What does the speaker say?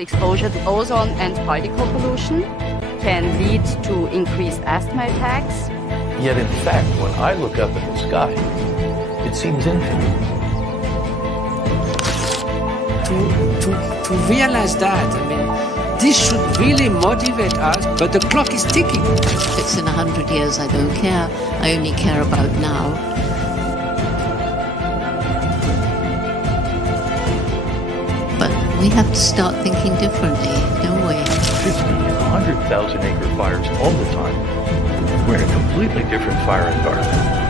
the exposure to ozone and particle pollution can lead to increased asthma attacks. Yet in fact, when I look up at the sky, it seems infinite. To realize that, I mean, this should really motivate us, but the clock is ticking. If it's in 100 years, I don't care. I only care about now. But we have to start thinking differently, don't we? 50 and 100,000 acre fires all the time. We're in a completely different fire environment.